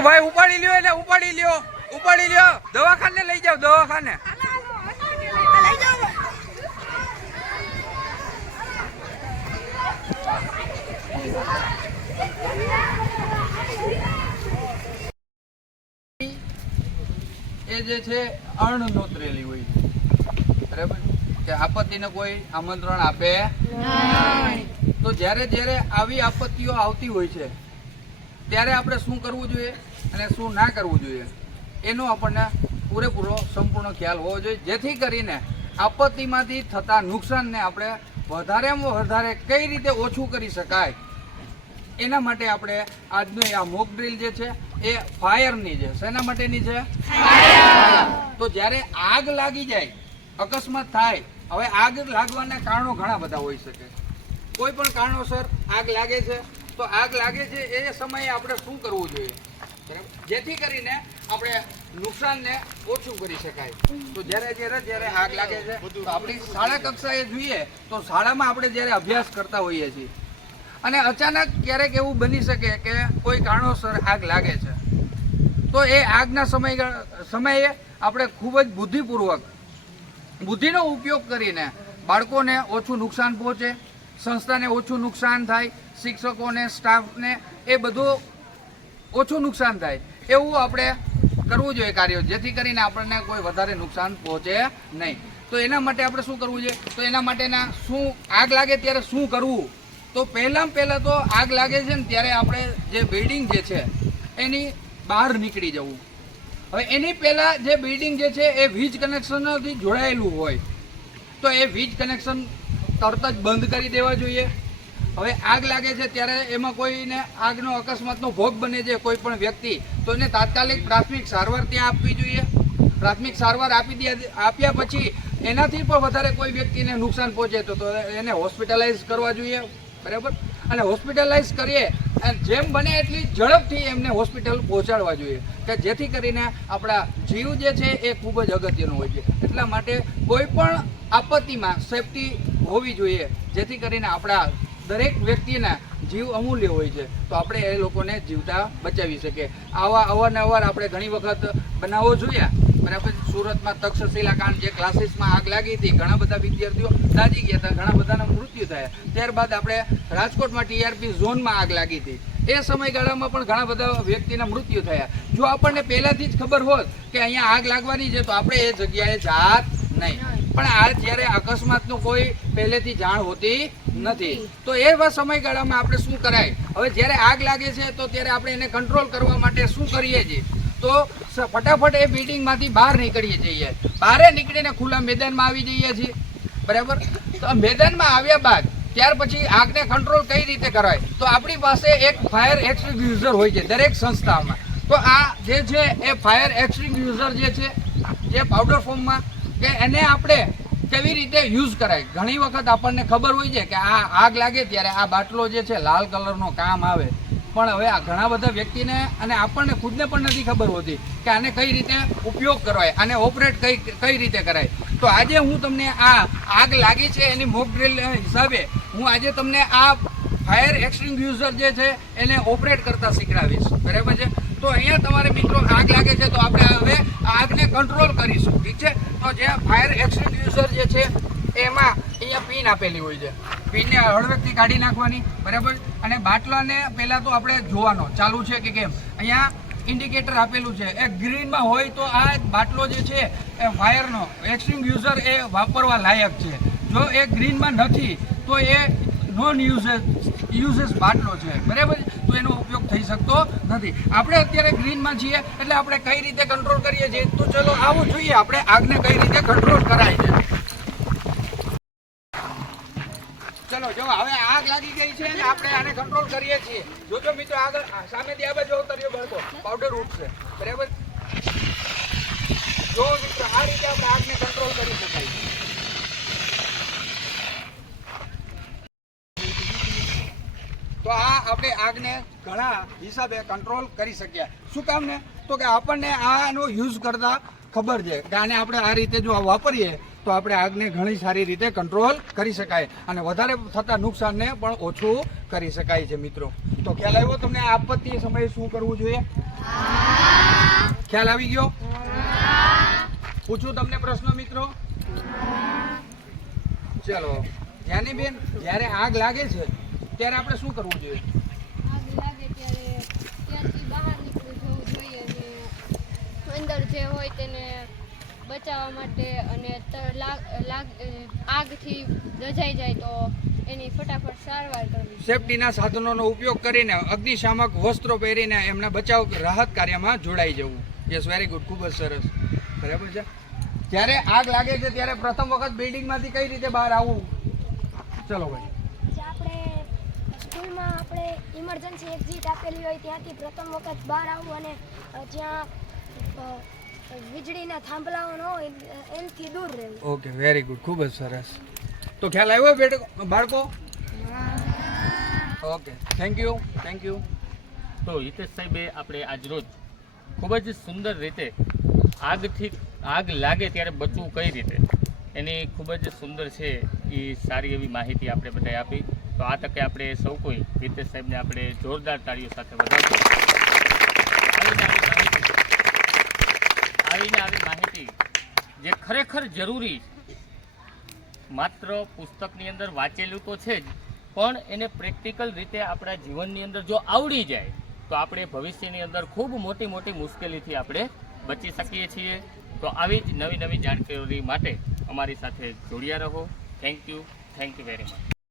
ભાઈ ઉપાડી લ્યો, એટલે ઉપાડી લ્યો, દવાખાને લઈ જાવ, દવાખાને. એ જે છે અણનોતરેલી હોય, બરાબર, કે આપત્તિને કોઈ આમંત્રણ આપે નહીં. તો જ્યારે જ્યારે આવી આપત્તિઓ આવતી હોય છે ત્યારે આપણે શું કરવું જોઈએ અને શું ના કરવું જોઈએ એનો આપણને પૂરેપૂરો સંપૂર્ણ ખ્યાલ હોવો જોઈએ, જેથી કરીને આપત્તિમાંથી થતા નુકસાનને આપણે વધારેમાં વધારે કઈ રીતે ઓછું કરી શકાય એના માટે આપણે આજનું આ મોક ડ્રીલ જે છે એ ફાયરની છે. શેના માટેની છે? તો જ્યારે આગ લાગી જાય, અકસ્માત થાય, હવે આગ લાગવાના કારણો ઘણા બધા હોઈ શકે. કોઈ પણ કારણોસર આગ લાગે છે તો આગ લાગે છે એ સમયે આપણે શું કરવું જોઈએ, જેથી કરીને આપણે નુકસાનને ઓછું કરી શકાય. તો જ્યારે આગ લાગે છે તો આપણી શાળા કક્ષાએ જોઈએ તો શાળામાં આપણે જ્યારે અભ્યાસ કરતા હોઈએ છીએ અને અચાનક ક્યારેક એવું બની શકે કે કોઈ કારણોસર આગ લાગે છે, તો એ આગના સમયે આપણે ખૂબ જ બુદ્ધિનો ઉપયોગ કરીને બાળકોને ઓછું નુકસાન પહોંચે, સંસ્થાને ઓછું નુકસાન થાય, શિક્ષકોને, સ્ટાફને એ બધું ઓછું નુકસાન થાય એવું આપણે કરવું જોઈએ કાર્ય, જેથી કરીને આપણને કોઈ વધારે નુકસાન પહોંચે નહીં. તો એના માટે આપણે શું કરવું જોઈએ? તો એના માટેના શું, આગ લાગે ત્યારે શું કરવું? તો પહેલાં તો આગ લાગે છે ને ત્યારે આપણે જે બિલ્ડિંગ જે છે એની બહાર નીકળી જવું. હવે એની પહેલાં જે બિલ્ડિંગ જે છે એ વીજ કનેક્શનથી જોડાયેલું હોય તો એ વીજ કનેક્શન તરત જ બંધ કરી દેવા જોઈએ. હવે આગ લાગે છે ત્યારે એમાં કોઈને આગનો અકસ્માતનો ભોગ બને છે કોઈ પણ વ્યક્તિ, તો એને તાત્કાલિક પ્રાથમિક સારવાર ત્યાં આપવી જોઈએ. પ્રાથમિક સારવાર આપ્યા પછી એનાથી પણ વધારે કોઈ વ્યક્તિને નુકસાન પહોંચે તો એને હોસ્પિટલાઇઝ કરવા જોઈએ, બરાબર. અને હોસ્પિટલાઇઝ કરીએ અને જેમ બને એટલી ઝડપથી એમને હોસ્પિટલ પહોંચાડવા જોઈએ, કે જેથી કરીને આપણા જીવ જે છે એ ખૂબ જ અગત્યનો હોય છે. એટલા માટે કોઈ પણ આપત્તિમાં સેફટી હોવી જોઈએ, જેથી કરીને આપણા દરેક વ્યક્તિના જીવ અમૂલ્ય હોય છે, તો આપણે એ લોકોને જીવતા બચાવી શકીએ. અવારનવાર આપણે ઘણી વખત બનાવો જોયા, બરાબર. સુરતમાં તક્ષશિલા કાંડ, જે ક્લાસીસમાં આગ લાગી હતી, ઘણા બધા વિદ્યાર્થીઓ દાઝી ગયા હતા, ઘણા બધાના મૃત્યુ થયા. ત્યારબાદ આપણે રાજકોટમાં TRP ઝોનમાં આગ લાગી હતી, એ સમયગાળામાં પણ ઘણા બધા વ્યક્તિના મૃત્યુ થયા. જો આપણને પહેલાથી જ ખબર હોત કે અહીંયા આગ લાગવાની છે તો આપણે એ જગ્યાએ જાત નહીં. પણ આ જ્યારે અકસ્માતનું કોઈ પહેલેથી જાણ હોતી નથી, તો એવા સમયગાળામાં આપણે શું કરાય? હવે જ્યારે આગ લાગે છે તો ત્યારે આપણે એને કંટ્રોલ કરવા માટે શું કરીએ છીએ? તો ફટાફટ એ બિલ્ડિંગમાંથી બહાર નીકળીએ છીએ. બહાર નીકળીને ખુલ્લા મેદાનમાં આવી જઈએ છીએ, બરાબર. તો મેદાનમાં આવ્યા બાદ ત્યાર પછી આગને કંટ્રોલ કઈ રીતે કરાય? તો આપણી પાસે એક ફાયર એક્સટિંગ્યુશર હોય છે દરેક સંસ્થામાં. તો આ જે છે એ ફાયર એક્સટિંગ્યુશર જે છે, જે પાવડર ફોર્મમાં, કે એને આપણે કેવી રીતે યુઝ કરાય? ઘણી વખત આપણને ખબર હોય છે કે આ આગ લાગે ત્યારે આ બાટલો જે છે લાલ કલરનો કામ આવે, પણ હવે આ ઘણા બધા વ્યક્તિને અને આપણને ખુદને પણ નથી ખબર હોતી કે આને કઈ રીતે ઉપયોગ કરવાય, આને ઓપરેટ કઈ રીતે કરાય. તો આજે હું તમને આ આગ લાગી છે એની મોક ડ્રીલ હિસાબે હું આજે તમને આ ફાયર એક્સટિંગ્યુશર જે છે એને ઓપરેટ કરતા શીખડાવીશ, બરાબર છે. તો અહીંયા તમારે મિત્રો આગ લાગે છે તો આપણે હવે આગને કંટ્રોલ કરીશું, ઠીક છે. તો જે ફાયર એક્સટિંગ્યુશર જે છે એમાં અહીંયા પિન આપેલી હોય છે, પિનને હળવેકથી કાઢી નાખવાની, બરાબર. અને બાટલાને પહેલાં તો આપણે જોવાનો ચાલુ છે કે કેમ. અહીંયા ઇન્ડિકેટર આપેલું છે, એ ગ્રીનમાં હોય તો આ બાટલો જે છે એ ફાયરનો એક્સટિંગ્યુશર એ વાપરવા લાયક છે. જો એ ગ્રીનમાં નથી તો એ નોન યુઝેસ બાટલો છે, બરાબર. તો એનો ઉપયોગ થઈ શકતો નથી. આપણે અત્યારે ગ્રીનમાં છીએ એટલે આપણે કઈ રીતે કંટ્રોલ કરીએ છીએ, તો ચલો આવું જોઈએ આપણે આગને કઈ રીતે કંટ્રોલ કરાય છે. ચલો જો હવે આગ લાગી ગઈ છે ને આપણે આને કંટ્રોલ કરીએ છીએ. જોજો મિત્રો આગળ સામેથી આ બાજુ ઉતર્યો બળકો પાવડર ઉઠશે, બરાબર. જો મિત્રો આ રીતે આપણે આગને કંટ્રોલ કરી શકાય. તો આ આપણે આગને ઘણા હિસાબે કંટ્રોલ કરી શક્યા. શું કામ ને? તો કે આપણને આનો યુઝ કરતા ખબર છે કે આને આપણે આ રીતે જો વાપરીએ તો આપણે આગને ઘણી સારી રીતે કંટ્રોલ કરી શકાય અને વધારે થતા નુકસાનને પણ ઓછું કરી શકાય છે મિત્રો. તો ખ્યાલ આવ્યો તમને આપત્તિ સમયે શું કરવું જોઈએ? ખ્યાલ આવી ગયો? પૂછું તમને પ્રશ્ન મિત્રો? ચલો જ્ઞાનીબેન, જ્યારે આગ લાગે છે ત્યારે આપણે શું કરવું જોઈએ? આગ લાગે ત્યારે ત્યાંથી બહાર નીકળી જવું જોઈએ અને અંદર જે હોય તેને બચાવવા માટે અને આગથી દઝાઈ જાય તો એની ફટાફટ સારવાર કરવી. સેફટીના સાધનોનો ઉપયોગ કરીને અગ્નિશામક વસ્ત્રો પહેરીને એમના બચાવ રાહત કાર્યમાં જોડાઈ જવું. યસ, વેરી ગુડ, ખૂબ જ સરસ. બરાબર છે. જ્યારે આગ લાગે છે ત્યારે પ્રથમ વખત બિલ્ડિંગમાંથી કઈ રીતે બહાર આવવું? ચલો ભાઈ. જે આપણે સ્કૂલમાં આપણે ઇમરજન્સી એક્ઝિટ આપેલી હોય ત્યાંથી પ્રથમ વખત બહાર આવવું અને જ્યાં વીજળીના થાંભલાઓ ન હોય એનાથી દૂર રહેવું. ઓકે, વેરી ગુડ, ખૂબ જ સરસ. તો ખ્યાલ આવ્યો બાળકો? Okay, thank you. તો હિતેશ સાહેબે આપણે આજરોજ ખૂબ જ સુંદર રીતે આગ લાગે ત્યારે બચવું કઈ રીતે એની ખૂબ જ સુંદર છે એ સારી એવી માહિતી આપણે બધાએ આપી. તો આ તકે આપણે સૌ કોઈ હિતેશ સાહેબને આપણે જોરદાર તાળીઓ સાથે વધાવીએ. આવીને આવી માહિતી જે ખરેખર જરૂરી માત્ર પુસ્તકની અંદર વાંચેલું તો છે જ, પણ એને પ્રેક્ટિકલ રીતે આપણા જીવનની અંદર જો આવડી જાય તો આપણે ભવિષ્યની અંદર ખૂબ મોટી મોટી મુશ્કેલીથી આપણે બચી શકીએ છીએ. તો આવી જ નવી નવી જાણકારી માટે અમારી સાથે જોડ્યા રહો. Thank you very much.